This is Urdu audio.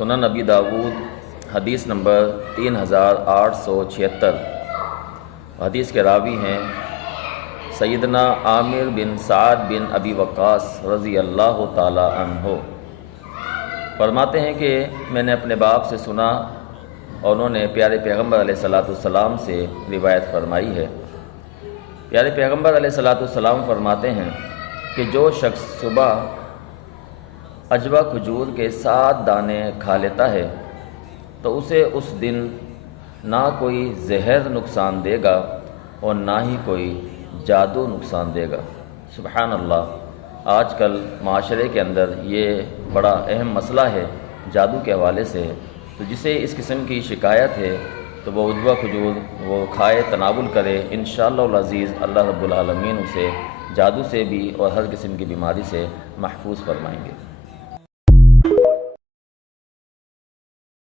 سنن ابی داود حدیث نمبر 3876۔ حدیث کے راوی ہیں سیدنا عامر بن سعد بن ابی وقاص رضی اللہ تعالی عنہ۔ فرماتے ہیں کہ میں نے اپنے باپ سے سنا اور انہوں نے پیارے پیغمبر علیہ السلام سے روایت فرمائی ہے۔ پیارے پیغمبر علیہ السلام فرماتے ہیں کہ جو شخص صبح عجوہ کھجور کے 7 دانے کھا لیتا ہے تو اسے اس دن نہ کوئی زہر نقصان دے گا اور نہ ہی کوئی جادو نقصان دے گا۔ سبحان اللہ، آج کل معاشرے کے اندر یہ بڑا اہم مسئلہ ہے جادو کے حوالے سے، تو جسے اس قسم کی شکایت ہے تو وہ عجوہ کھجور وہ کھائے، تناول کرے، انشاءاللہ العزیز اللہ رب العالمین اسے جادو سے بھی اور ہر قسم کی بیماری سے محفوظ فرمائیں گے۔